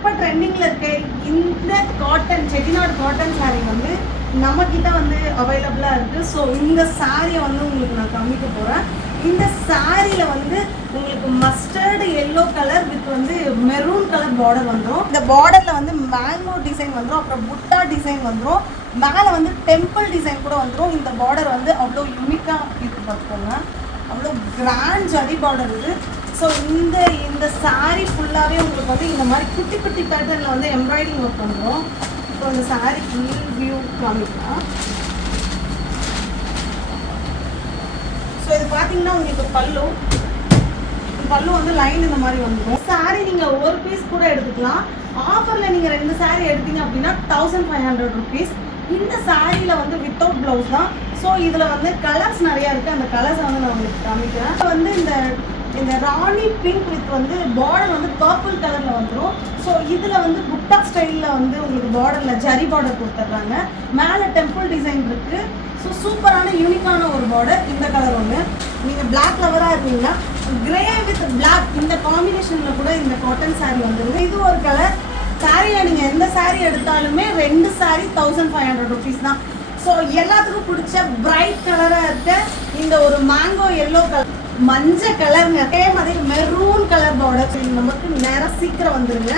இப்போ ட்ரெண்டிங்கில் இருக்க இந்த காட்டன் செட்டிநாடு காட்டன் சாரீ வந்து நம்மக்கிட்ட வந்து அவைலபிளாக இருக்குது. ஸோ இந்த சாரியை வந்து உங்களுக்கு நான் காமிக்க போகிறேன். இந்த சாரியில் வந்து உங்களுக்கு மஸ்டர்டு எல்லோ கலர் வித் வந்து மெரூன் கலர் பார்டர் வந்துடும். இந்த பார்டரில் வந்து மேங்கோ டிசைன் வந்துடும், அப்புறம் புட்டா டிசைன் வந்துடும், மேலே வந்து டெம்பிள் டிசைன் கூட வந்துடும். இந்த பார்டர் வந்து அவ்வளோ யூனிக்காக இருக்குது பார்த்துக்கோங்க, அவ்வளோ கிராண்ட் ஜரி பார்டர் இது. ஸோ இந்த சாரீ ஃபுல்லாகவே உங்களுக்கு வந்து இந்த மாதிரி குட்டி குட்டி பேட்டர்னில் வந்து எம்ப்ராய்டிங் ஒர்க் பண்ணுறோம். இப்போ இந்த சாரீ ஃபுல் வியூ காமிக்கலாம். ஸோ இது பார்த்தீங்கன்னா உங்களுக்கு பல்லு வந்து லைன் இந்த மாதிரி வந்துடும். சாரீ நீங்கள் ஒரு பீஸ் கூட எடுத்துக்கலாம். ஆஃபரில் நீங்கள் 2 சாரீ எடுத்தீங்க அப்படின்னா 1500 rupees. இந்த சாரியில் வந்து வித்தவுட் ப்ளவுஸ் தான். ஸோ இதில் வந்து கலர்ஸ் நிறையா இருக்குது. அந்த கலர்ஸை வந்து நான் உங்களுக்கு காமிக்கிறேன். வந்து இந்த ராணி பிங்க் வித் வந்து பார்டர் வந்து பர்பிள் கலரில் வந்துடும். ஸோ இதில் வந்து புட்டா ஸ்டைலில் வந்து உங்களுக்கு பார்டரில் ஜரி பார்டர் கொடுத்துட்றாங்க. மேலே டெம்பிள் டிசைன் இருக்குது. ஸோ சூப்பரான யூனிக்கான ஒரு பார்டர். இந்த கலர் ஒன்று. நீங்கள் பிளாக் லவராக இருக்கீங்கன்னா கிரே வித் பிளாக் இந்த காம்பினேஷனில் கூட இந்த காட்டன் சாரீ வந்துடுங்க. இது ஒரு கலர். சாரியில் நீங்கள் எந்த சாரீ எடுத்தாலுமே 2 சாரீ 1500 rupees தான். ஸோ எல்லாத்துக்கும் பிடிச்ச பிரைட் கலராக இருக்க இந்த ஒரு மேங்கோ எல்லோ கலர், மஞ்சள் கலருங்க, அதே மாதிரி மெரூன் கலர் பார்டர் நமக்கு நேரம் சீக்கிரம் வந்துடுங்க.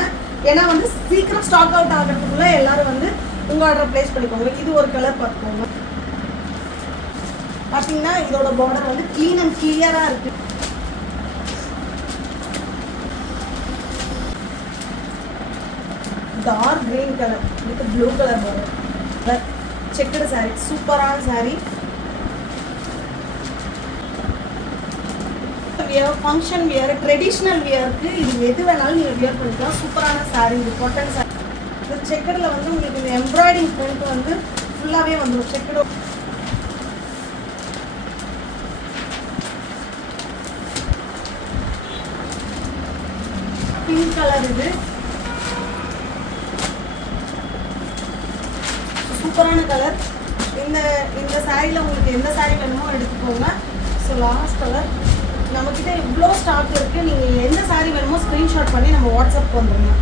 ஏன்னா வந்து சீக்கிரம் ஸ்டாக் அவுட் ஆகிறதுக்குள்ள எல்லாரும் வந்து உங்கள் ஆர்டரை ப்ளேஸ் பண்ணிக்கோங்க. இது ஒரு கலர் பார்த்துக்கோங்க. பார்த்தீங்கன்னா இதோட பார்டர் வந்து க்ளீன் அண்ட் கிளியராக இருக்குது. Dark green colour with blue colour border, checked sari, சூப்பரான sari. Wear, function wear, traditional வியருக்கு இது எது வேணாலும் நீங்கள் வியர் பண்ணிக்கலாம். சூப்பரான சாரீ இது காட்டன் சாரீ. இந்த செக்கடில் வந்து உங்களுக்கு இந்த எம்ப்ராய்டிங் பிரிண்ட் வந்து ஃபுல்லாகவே வந்துடும். செக்கடு பிங்க் கலர், இது சூப்பரான கலர். இந்த சாரியில் உங்களுக்கு எந்த சாரீ வேணுமோ எடுத்துக்கோங்க. So last colour. நம்மக்கிட்ட இவ்வளோ ஸ்டாக் இருக்குது. நீங்கள் எந்த சாரீ வேணுமோ ஸ்க்ரீன்ஷாட் பண்ணி நம்ம வாட்ஸ்அப் வந்துடுங்க.